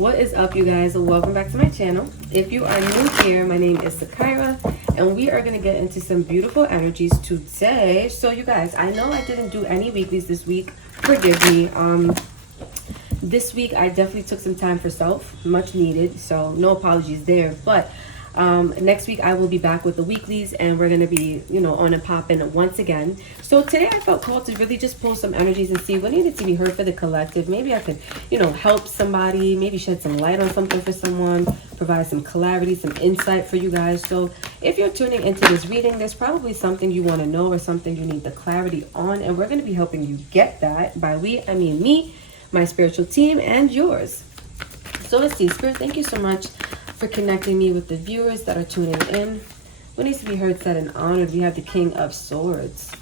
What is up, you guys? Welcome back to my channel. If you are new here, my name is Sakira, and we are going to get into some beautiful energies today. So you guys, I know I didn't do any weeklies this week. Forgive me. This week I definitely took some time for self, much needed, so no apologies there. But next week I will be back with the weeklies, and we're going to be, on and popping once again. So today I felt called to really just pull some energies and see what needed to be heard for the collective. Maybe I could, help somebody, maybe shed some light on something for someone, provide some clarity, some insight for you guys. So if you're tuning into this reading, there's probably something you want to know or something you need the clarity on, and we're going to be helping you get that. By we, I mean me, my spiritual team, and yours. So let's see. Spirit, thank you so much for connecting me with the viewers that are tuning in. What needs to be heard, said, and honored? We have the King of Swords.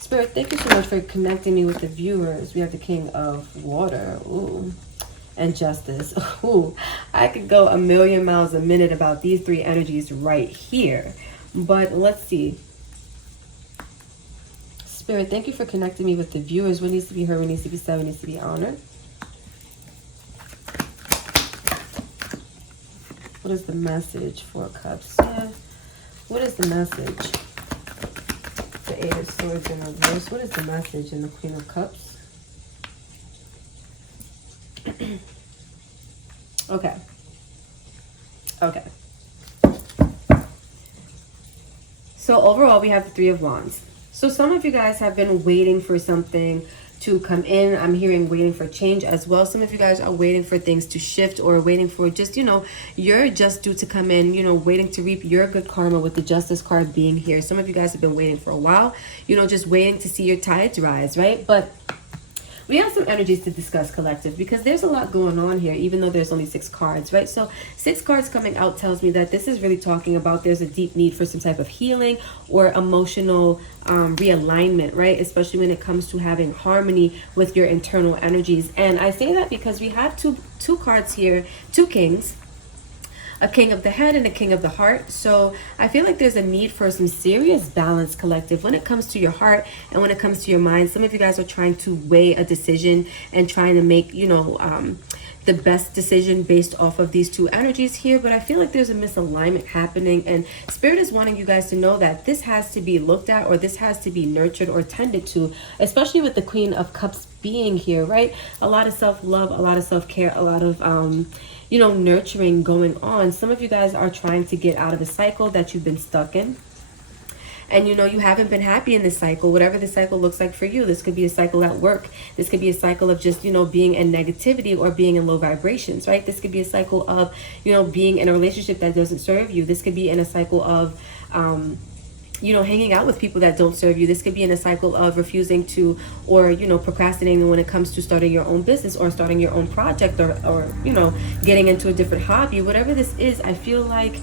Spirit, thank you so much for connecting me with the viewers. We have the King of Water. Ooh. And Justice. Ooh. I could go a million miles a minute about these three energies right here. But let's see. Spirit, thank you for connecting me with the viewers. What needs to be heard, what needs to be said, what needs to be honored? What is the message for Cups? Yeah. What is the message? The Eight of Swords in reverse. What is the message in the Queen of Cups? Okay. Okay. So overall, we have the Three of Wands. So some of you guys have been waiting for something to come in. I'm hearing waiting for change as well. Some of you guys are waiting for things to shift, or waiting for just, you're just due to come in, waiting to reap your good karma with the Justice card being here. Some of you guys have been waiting for a while, just waiting to see your tides rise, right? But we have some energies to discuss, collective, because there's a lot going on here, even though there's only 6 cards, right? So 6 cards coming out tells me that this is really talking about there's a deep need for some type of healing or emotional realignment, right? Especially when it comes to having harmony with your internal energies. And I say that because we have two cards here, 2 kings. A king of the head and a king of the heart. So I feel like there's a need for some serious balance, collective, when it comes to your heart and when it comes to your mind. Some of you guys are trying to weigh a decision and trying to make, the best decision based off of these 2 energies here. But I feel like there's a misalignment happening, and Spirit is wanting you guys to know that this has to be looked at, or this has to be nurtured or tended to, especially with the Queen of Cups being here, right? A lot of self-love, a lot of self-care, a lot of nurturing going on. Some of you guys are trying to get out of a cycle that you've been stuck in. And you haven't been happy in this cycle, whatever the cycle looks like for you. This could be a cycle at work. This could be a cycle of just, being in negativity or being in low vibrations, right? This could be a cycle of, being in a relationship that doesn't serve you. This could be in a cycle of, hanging out with people that don't serve you. This could be in a cycle of refusing to, or, procrastinating when it comes to starting your own business or starting your own project, or getting into a different hobby. Whatever this is, I feel like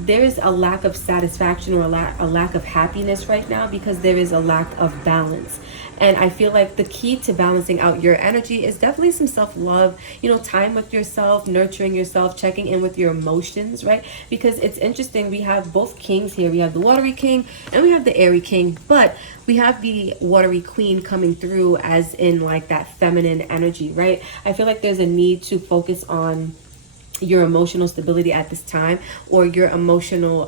there's a lack of satisfaction or a lack of happiness right now, because there is a lack of balance. And I feel like the key to balancing out your energy is definitely some self-love, time with yourself, nurturing yourself, checking in with your emotions, right? Because it's interesting, we have both kings here. We have the watery king and we have the airy king, but we have the watery queen coming through as in like that feminine energy, right? I feel like there's a need to focus on your emotional stability at this time, or your emotional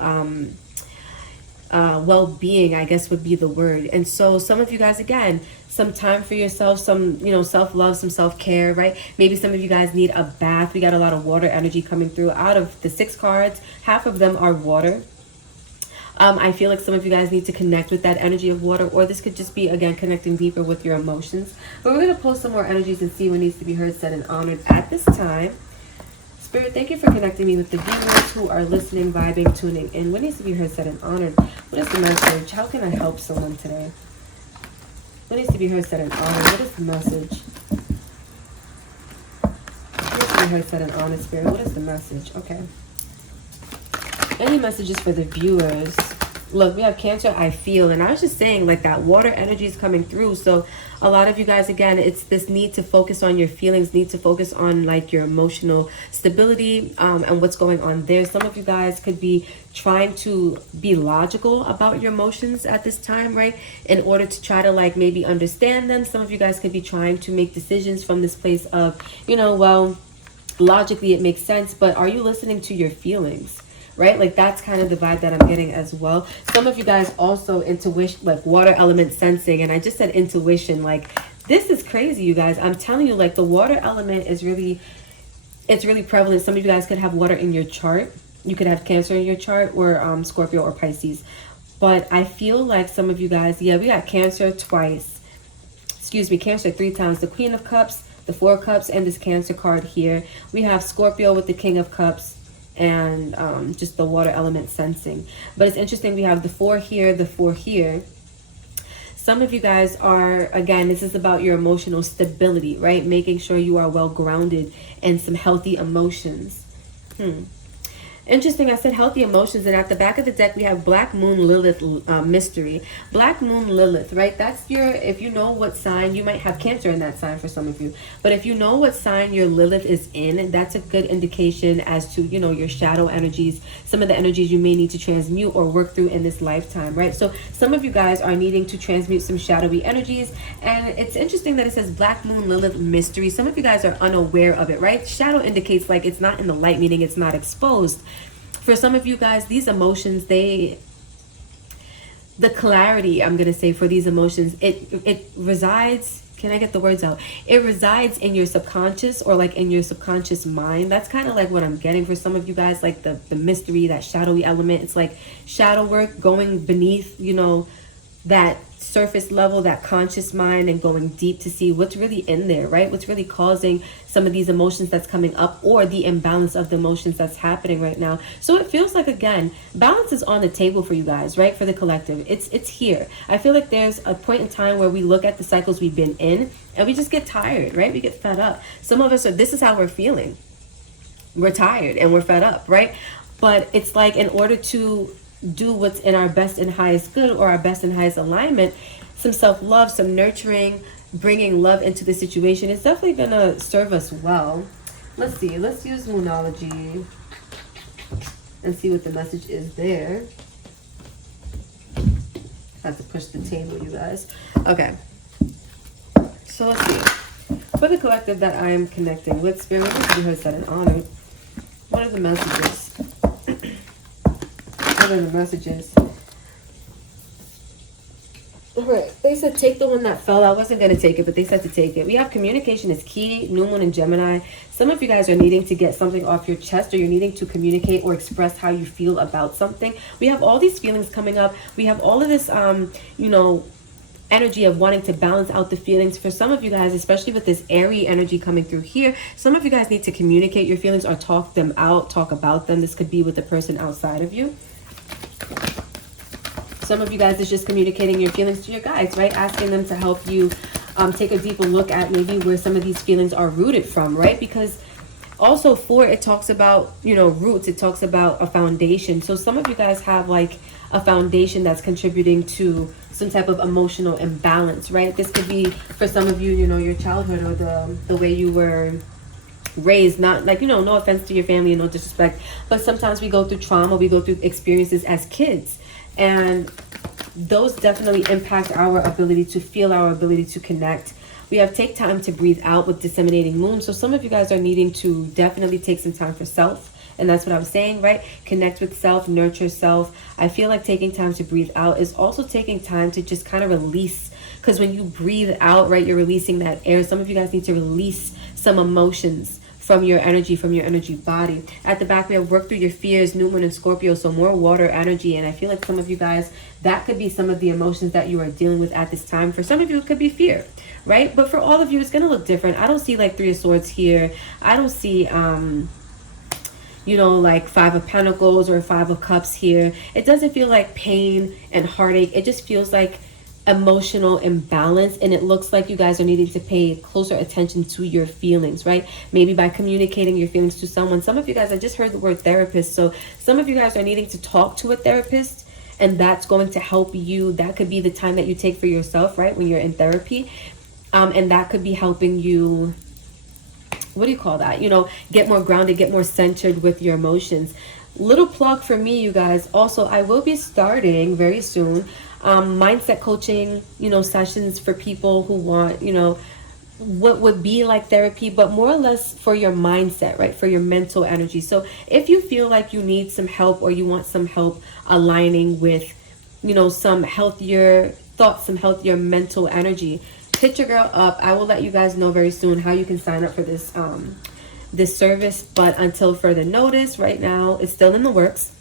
well-being, I guess would be the word. And so some of you guys, again, some time for yourself, some self-love, some self-care, right? Maybe some of you guys need a bath. We got a lot of water energy coming through. Out of the 6 cards, half of them are water. I feel like some of you guys need to connect with that energy of water, or this could just be, again, connecting deeper with your emotions. But we're going to pull some more energies and see what needs to be heard, said, and honored at this time. Spirit, thank you for connecting me with the viewers who are listening, vibing, tuning in. What needs to be heard, said, and honored? What is the message? How can I help someone today? What needs to be heard, said, and honored? What is the message? What needs to be heard, said, and honored, Spirit? What is the message? Okay. Any messages for the viewers? Look, we have Cancer, I feel. And I was just saying, like, that water energy is coming through. So a lot of you guys, again, it's this need to focus on your feelings, need to focus on, like, your emotional stability, and what's going on there. Some of you guys could be trying to be logical about your emotions at this time, right? In order to try to, like, maybe understand them. Some of you guys could be trying to make decisions from this place of, you know, well, logically it makes sense, but are you listening to your feelings? Right? Like, that's kind of the vibe that I'm getting as well. Some of you guys also intuition, like water element sensing. And I just said intuition. Like, this is crazy, you guys. I'm telling you, like, the water element is really, it's really prevalent. Some of you guys could have water in your chart. You could have Cancer in your chart, or Scorpio or Pisces. But I feel like some of you guys, yeah, we got Cancer twice. Excuse me, Cancer 3 times. The Queen of Cups, the 4 of Cups, and this Cancer card here. We have Scorpio with the King of Cups, and just the water element sensing. But it's interesting, we have the 4 here, the 4 here. Some of you guys are, again, this is about your emotional stability, right? Making sure you are well grounded and some healthy emotions. Interesting, I said healthy emotions, and at the back of the deck we have Black Moon Lilith mystery. Black Moon Lilith, right? That's your, if you know what sign, you might have Cancer in that sign for some of you, but if you know what sign your Lilith is in, that's a good indication as to, you know, your shadow energies, some of the energies you may need to transmute or work through in this lifetime, right? So some of you guys are needing to transmute some shadowy energies, and it's interesting that it says Black Moon Lilith mystery. Some of you guys are unaware of it, right? Shadow indicates like it's not in the light, meaning it's not exposed. For some of you guys, these emotions, the clarity, I'm going to say, for these emotions, it resides, can I get the words out? It resides in your subconscious, or like in your subconscious mind. That's kind of like what I'm getting for some of you guys, like the mystery, that shadowy element. It's like shadow work going beneath, you know, that surface level, that conscious mind, and going deep to see what's really in there, right? What's really causing some of these emotions that's coming up, or the imbalance of the emotions that's happening right now. So it feels like, again, balance is on the table for you guys, right? For the collective, it's here. I feel like there's a point in time where we look at the cycles we've been in and we just get tired, right? We get fed up. Some of us are, this is how we're feeling. We're tired and we're fed up, right? But it's like, in order to do what's in our best and highest good, or our best and highest alignment, some self-love, some nurturing, bringing love into the situation is definitely gonna serve us well. Let's see, let's use Moonology and see what the message is there. I have to push the table, you guys. Okay, so let's see, for the collective that I am connecting with, Spirit, let me be heard, said, and honored. What are the messages? What are the messages? All right, they said take the one that fell. I wasn't going to take it, but they said to take it. We have communication is key, New Moon and Gemini. Some of you guys are needing to get something off your chest, or you're needing to communicate or express how you feel about something. We have all these feelings coming up. We have all of this, you know, energy of wanting to balance out the feelings. For some of you guys, especially with this airy energy coming through here, some of you guys need to communicate your feelings or talk them out, talk about them. This could be with the person outside of you. Some of you guys is just communicating your feelings to your guides, right? Asking them to help you take a deeper look at maybe where some of these feelings are rooted from, right? Because also 4, it talks about, you know, roots. It talks about a foundation. So some of you guys have like a foundation that's contributing to some type of emotional imbalance, right? This could be for some of you, you know, your childhood, or the way you were raised. Not like, you know, no offense to your family and no disrespect, but sometimes we go through trauma, we go through experiences as kids, and those definitely impact our ability to feel, our ability to connect. We have take time to breathe out with disseminating moon. So some of you guys are needing to definitely take some time for self. And that's what I was saying, right? Connect with self, nurture self. I feel like taking time to breathe out is also taking time to just kind of release. Because when you breathe out, right, you're releasing that air. Some of you guys need to release some emotions from your energy body. At the back, we have work through your fears, New Moon and Scorpio, so more water energy. And I feel like some of you guys, that could be some of the emotions that you are dealing with at this time. For some of you, it could be fear, right? But for all of you, it's going to look different. I don't see like 3 of Swords here. I don't see, you know, like 5 of Pentacles or 5 of Cups here. It doesn't feel like pain and heartache. It just feels like emotional imbalance, and it looks like you guys are needing to pay closer attention to your feelings, right? Maybe by communicating your feelings to someone. Some of you guys, I just heard the word therapist, so some of you guys are needing to talk to a therapist and that's going to help you. That could be the time that you take for yourself, right, when you're in therapy. And that could be helping you, what do you call that, get more grounded, get more centered with your emotions. Little plug for me, you guys, also I will be starting very soon mindset coaching, sessions for people who want, what would be like therapy, but more or less for your mindset, right? For your mental energy. So if you feel like you need some help, or you want some help aligning with, some healthier thoughts, some healthier mental energy, hit your girl up. I will let you guys know very soon how you can sign up for this service. But until further notice, right now it's still in the works.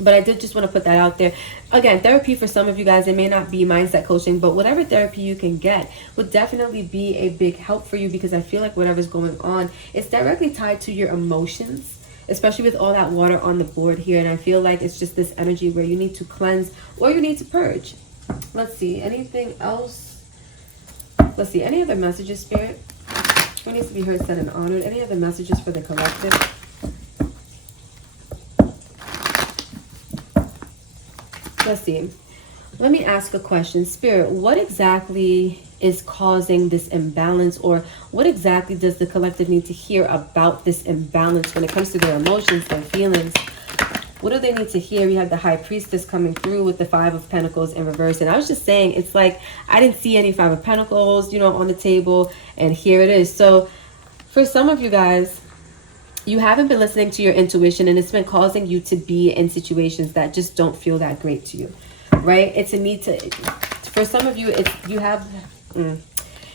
But I did just want to put that out there. Again, therapy for some of you guys, it may not be mindset coaching, but whatever therapy you can get would definitely be a big help for you, because I feel like whatever's going on, it's directly tied to your emotions, especially with all that water on the board here. And I feel like it's just this energy where you need to cleanse or you need to purge. Let's see, anything else? Let's see, any other messages, Spirit? Who needs to be heard, said, and honored? Any other messages for the collective? Let's see. Let me ask a question. Spirit, what exactly is causing this imbalance, or what exactly does the collective need to hear about this imbalance when it comes to their emotions, their feelings? What do they need to hear? We have the High Priestess coming through with the Five of Pentacles in reverse. And I was just saying, it's like I didn't see any Five of Pentacles, on the table. And here it is. So for some of you guys, you haven't been listening to your intuition, and it's been causing you to be in situations that just don't feel that great to you, right? It's a need to, for some of you, your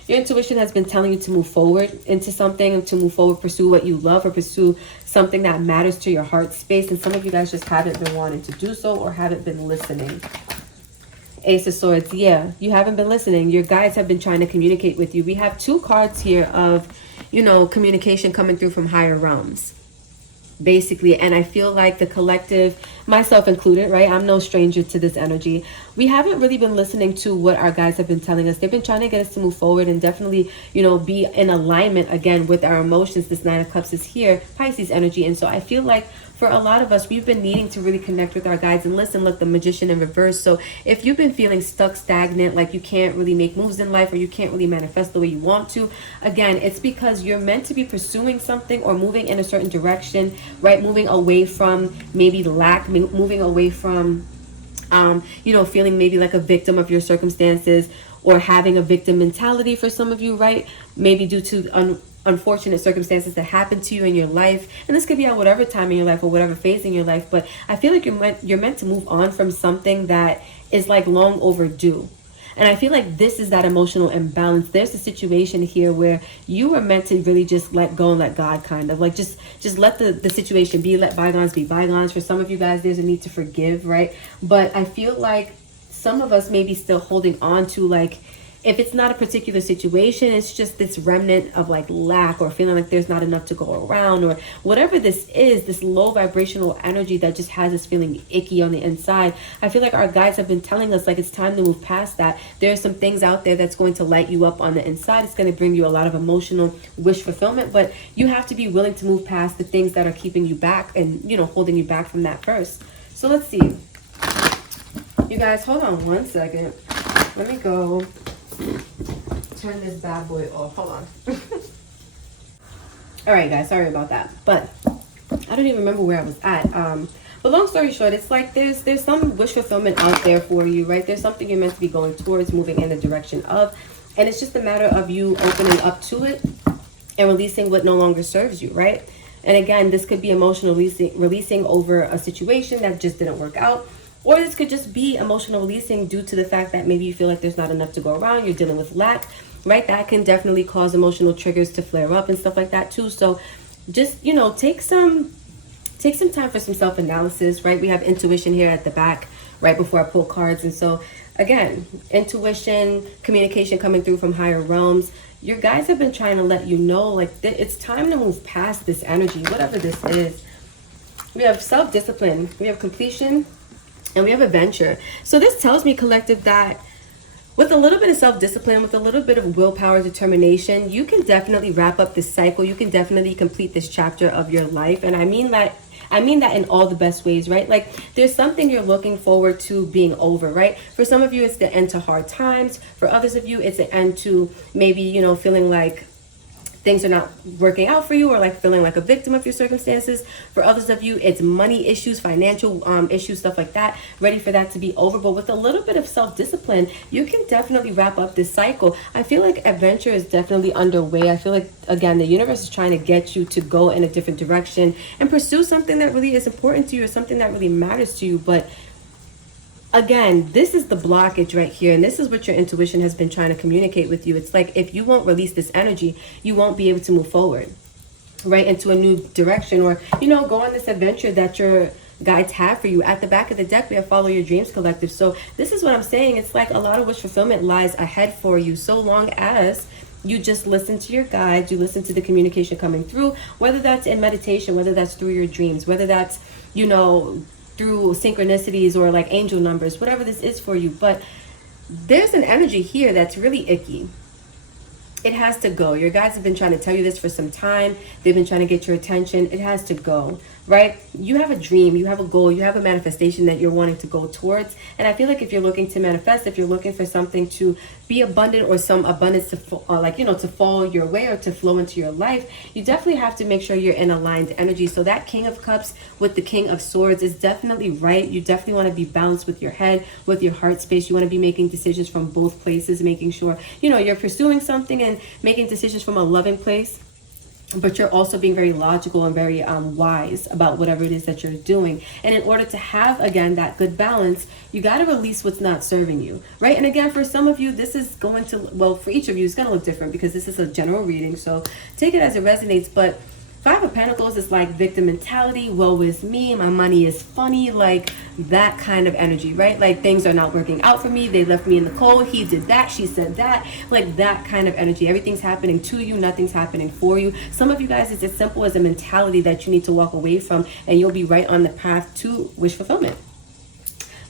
intuition has been telling you to move forward into something, to move forward, pursue what you love, or pursue something that matters to your heart space. And some of you guys just haven't been wanting to do so, or haven't been listening. Ace of Swords, yeah, you haven't been listening. Your guides have been trying to communicate with you. We have two cards here of, communication coming through from higher realms, basically. And I feel like the collective, myself included, right? I'm no stranger to this energy. We haven't really been listening to what our guides have been telling us. They've been trying to get us to move forward and definitely, be in alignment again with our emotions. This Nine of Cups is here, Pisces energy. And so I feel like for a lot of us, we've been needing to really connect with our guides and listen. Look, the Magician in reverse. So if you've been feeling stuck, stagnant, like you can't really make moves in life, or you can't really manifest the way you want to, again, it's because you're meant to be pursuing something or moving in a certain direction, right? Moving away from maybe lack, moving away from, feeling maybe like a victim of your circumstances, or having a victim mentality for some of you, right? Maybe due to unfortunate circumstances that happen to you in your life. And this could be at whatever time in your life or whatever phase in your life. But I feel like you're meant to move on from something that is like long overdue. And I feel like this is that emotional imbalance. There's a situation here where you are meant to really just let go and let God, kind of like just let the situation be, let bygones be bygones. For some of you guys, there's a need to forgive, right? But I feel like some of us may be still holding on to, like, if it's not a particular situation, it's just this remnant of like lack, or feeling like there's not enough to go around, or whatever this is, this low vibrational energy that just has us feeling icky on the inside. I feel like our guides have been telling us, like, it's time to move past that. There are some things out there that's going to light you up on the inside. It's going to bring you a lot of emotional wish fulfillment, but you have to be willing to move past the things that are keeping you back and, holding you back from that first. So let's see. You guys, hold on one second. Let me go turn this bad boy off. Hold on. All right, guys, sorry about that, but I don't even remember where I was at. But long story short, it's like there's some wish fulfillment out there for you, right? There's something you're meant to be going towards, moving in the direction of, and it's just a matter of you opening up to it and releasing what no longer serves you, right? And again, this could be emotional releasing over a situation that just didn't work out. Or this could just be emotional releasing due to the fact that maybe you feel like there's not enough to go around. You're dealing with lack, right? That can definitely cause emotional triggers to flare up and stuff like that too. So just, take some time for some self-analysis, right? We have intuition here at the back, right before I pull cards. And so again, intuition, communication coming through from higher realms. Your guides have been trying to let you know, like, it's time to move past this energy, whatever this is. We have self-discipline. We have completion. And we have adventure. So this tells me, collective, that with a little bit of self-discipline, with a little bit of willpower, determination, you can definitely wrap up this cycle. You can definitely complete this chapter of your life. And I mean I mean that in all the best ways, right? Like there's something you're looking forward to being over, right? For some of you, it's the end to hard times. For others of you, it's the end to maybe, you know, feeling like things are not working out for you, or like feeling like a victim of your circumstances. For others of you, it's money issues, financial issues, stuff like that, ready for that to be over. But with a little bit of self-discipline, you can definitely wrap up this cycle. I feel like adventure is definitely underway. I feel like, again, the universe is trying to get you to go in a different direction and pursue something that really is important to you, or something that really matters to you. But again, this is the blockage right here, and this is what your intuition has been trying to communicate with you. It's like, if you won't release this energy, you won't be able to move forward, right, into a new direction, or, you know, go on this adventure that your guides have for you. At the back of the deck, we have Follow Your Dreams Collective. So this is what I'm saying. It's like a lot of wish fulfillment lies ahead for you, so long as you just listen to your guides, you listen to the communication coming through, whether that's in meditation, whether that's through your dreams, whether that's, you know, through synchronicities or like angel numbers, whatever this is for you. But there's an energy here that's really icky. It has to go. Your guides have been trying to tell you this for some time. They've been trying to get your attention. It has to go, right? You have a dream, you have a goal, you have a manifestation that you're wanting to go towards. And I feel like if you're looking to manifest, if you're looking for something to be abundant, or some abundance to to fall your way or to flow into your life, you definitely have to make sure you're in aligned energy. So that King of Cups with the King of Swords is definitely right. You definitely want to be balanced with your head, with your heart space. You want to be making decisions from both places, making sure, you know, you're pursuing something and making decisions from a loving place, but you're also being very logical and very wise about whatever it is that you're doing. And in order to have, again, that good balance, you got to release what's not serving you, right? And again, for some of you, this is going to, well, for each of you, it's going to look different, because this is a general reading, so take it as it resonates. But Five of Pentacles is like victim mentality, woe is me, my money is funny, like that kind of energy, right? Like things are not working out for me, they left me in the cold, he did that, she said that, like that kind of energy. Everything's happening to you, nothing's happening for you. Some of you guys, it's as simple as a mentality that you need to walk away from, and you'll be right on the path to wish fulfillment.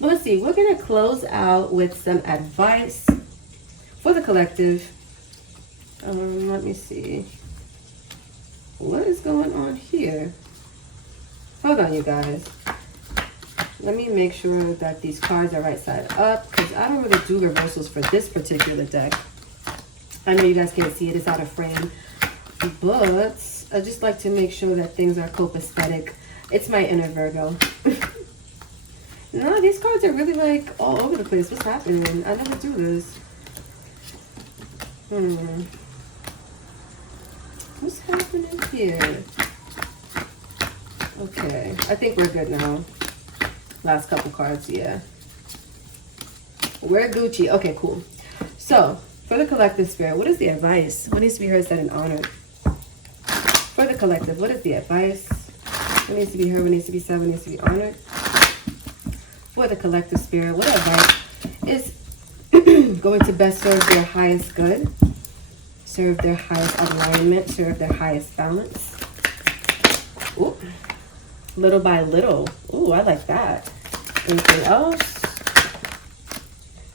But let's see, we're going to close out with some advice for the collective. Let me see. What is going on here? Hold on, you guys. Let me make sure that these cards are right side up, because I don't really do reversals for this particular deck. I know you guys can't see it, it's out of frame, but I just like to make sure that things are copacetic. It's my inner Virgo. No, these cards are really like all over the place. What's happening? I never do this. What's happening here? Okay, I think we're good now. Last couple cards, yeah. We're Gucci. Okay, cool. So, for the collective spirit, what is the advice? What needs to be heard, said, and honored? For the collective, what is the advice? What needs to be heard, what needs to be said, what needs to be honored? For the collective spirit, what advice is going to best serve their highest good? Serve their highest alignment, serve their highest balance. Ooh. Little by little. Ooh, I like that. Anything else?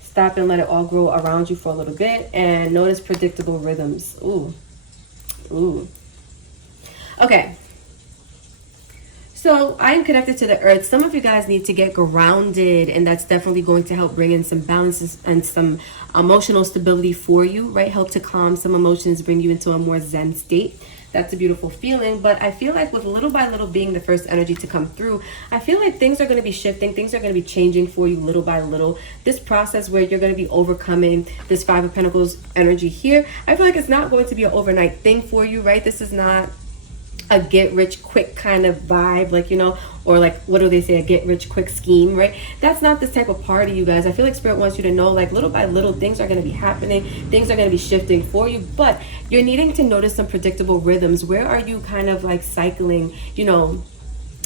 Stop and let it all grow around you for a little bit, and notice predictable rhythms. Ooh. Ooh. Okay. So I am connected to the earth. Some of you guys need to get grounded, and that's definitely going to help bring in some balances and some emotional stability for you, right? Help to calm some emotions, bring you into a more zen state. That's a beautiful feeling. But I feel like with little by little being the first energy to come through, I feel like things are going to be shifting. Things are going to be changing for you little by little. This process where you're going to be overcoming this Five of Pentacles energy here, I feel like it's not going to be an overnight thing for you, right? This is not a get rich quick kind of vibe, like, you know, or like, what do they say, a get rich quick scheme, right? That's not this type of party, you guys. I feel like Spirit wants you to know, like, little by little things are going to be happening, things are going to be shifting for you, but you're needing to notice some predictable rhythms. Where are you kind of like cycling, you know,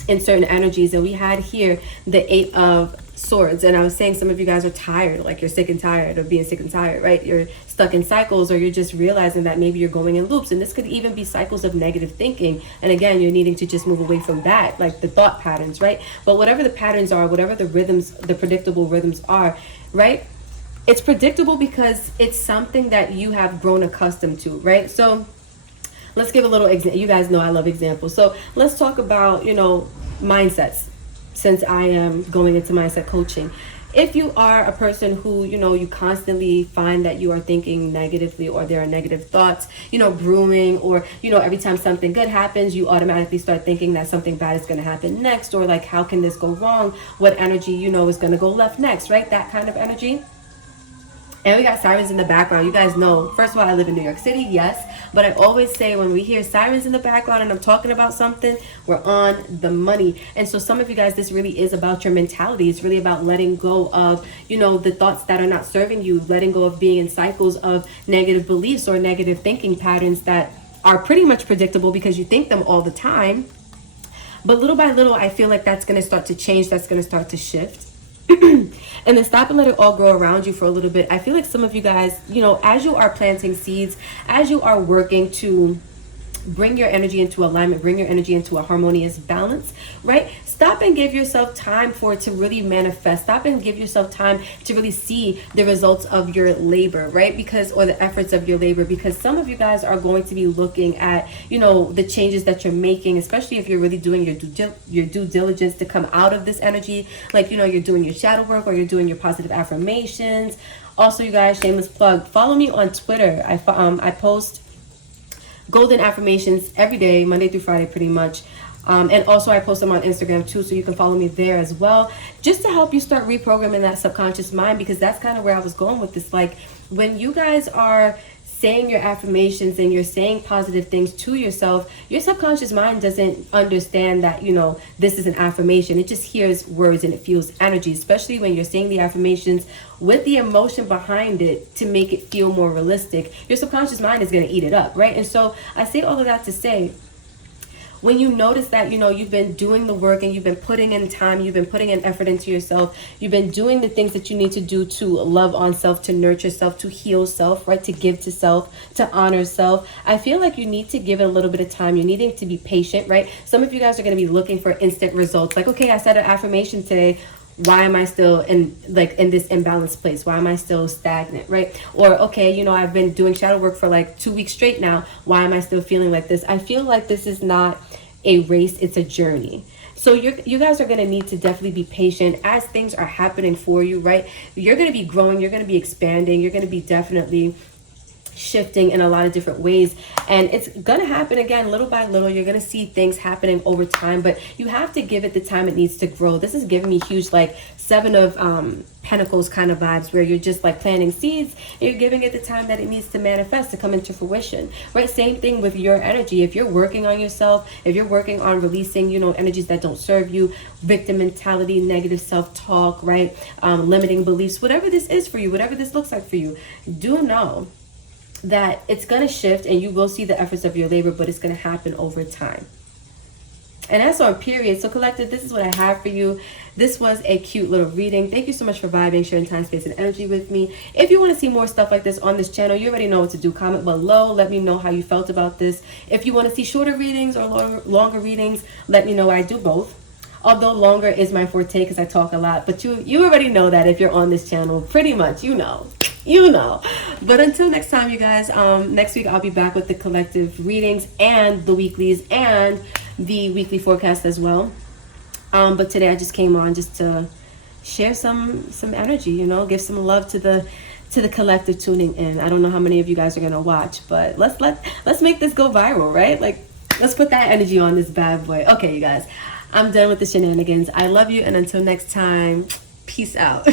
in certain energies? And we had here the Eight of Swords, and I was saying some of you guys are tired, like you're sick and tired of being sick and tired, right? You're stuck in cycles, or you're just realizing that maybe you're going in loops, and this could even be cycles of negative thinking. And again, you're needing to just move away from that, like the thought patterns, right? But whatever the patterns are, whatever the rhythms, the predictable rhythms are, right? It's predictable because it's something that you have grown accustomed to, right? So let's give a little example. You guys know I love examples. So let's talk about, you know, mindsets, since I am going into mindset coaching. If you are a person who, you constantly find that you are thinking negatively, or there are negative thoughts, brewing, or, every time something good happens, you automatically start thinking that something bad is going to happen next, or like, how can this go wrong? What energy, is going to go left next, right? That kind of energy. And we got sirens in the background. You guys know, first of all, I live in New York City, yes. But I always say when we hear sirens in the background and I'm talking about something, we're on the money. And so some of you guys, this really is about your mentality. It's really about letting go of, the thoughts that are not serving you, letting go of being in cycles of negative beliefs or negative thinking patterns that are pretty much predictable because you think them all the time. But little by little, I feel like that's going to start to change. That's going to start to shift. And then stop and let it all grow around you for a little bit. I feel like some of you guys, as you are planting seeds, as you are working to bring your energy into alignment, bring your energy into a harmonious balance, right? Stop and give yourself time for it to really manifest. Stop and give yourself time to really see the results of your labor, right? Or the efforts of your labor, because some of you guys are going to be looking at, the changes that you're making, especially if you're really doing your due diligence to come out of this energy. Like, you're doing your shadow work, or you're doing your positive affirmations. Also, you guys, shameless plug, follow me on Twitter. I post golden affirmations every day, Monday through Friday, pretty much. And also I post them on Instagram too, so you can follow me there as well, just to help you start reprogramming that subconscious mind, because that's kind of where I was going with this. Like, when you guys are saying your affirmations and you're saying positive things to yourself, your subconscious mind doesn't understand that, this is an affirmation. It just hears words and it feels energy, especially when you're saying the affirmations with the emotion behind it to make it feel more realistic. Your subconscious mind is going to eat it up, right? And so I say all of that to say, when you notice that, you've been doing the work and you've been putting in time, you've been putting in effort into yourself, you've been doing the things that you need to do to love on self, to nurture self, to heal self, right? To give to self, to honor self. I feel like you need to give it a little bit of time. You're needing to be patient, right? Some of you guys are going to be looking for instant results. Like, okay, I said an affirmation today. Why am I still in this imbalanced place? Why am I still stagnant, right? Or, okay, I've been doing shadow work for like 2 weeks straight now. Why am I still feeling like this? I feel like this is not a race, it's a journey. So you guys are going to need to definitely be patient as things are happening for you, right? You're going to be growing, you're going to be expanding, you're going to be definitely shifting in a lot of different ways, and it's gonna happen again little by little. You're gonna see things happening over time, but you have to give it the time it needs to grow. This is giving me huge, like, Seven of Pentacles kind of vibes, where you're just like planting seeds and you're giving it the time that it needs to manifest, to come into fruition, right? Same thing with your energy. If you're working on yourself, if you're working on releasing, energies that don't serve you, victim mentality, negative self-talk, right? Limiting beliefs, whatever this is for you, whatever this looks like for you, do know that it's going to shift and you will see the efforts of your labor, but it's going to happen over time. And that's on period. So collective, this is what I have for you. This was a cute little reading. Thank you so much for vibing, sharing time, space, and energy with me. If you want to see more stuff like this on this channel, you already know what to do. Comment below. Let me know how you felt about this. If you want to see shorter readings or longer readings, let me know. I do both. Although longer is my forte because I talk a lot. But you already know that if you're on this channel. Pretty much, you know. But until next time, you guys, next week I'll be back with the collective readings and the weeklies and the weekly forecast as well. But today I just came on just to share some energy, give some love to the collective tuning in. I don't know how many of you guys are gonna watch, but let's make this go viral, right? Like, let's put that energy on this bad boy. Okay, you guys, I'm done with the shenanigans. I love you, and until next time, peace out.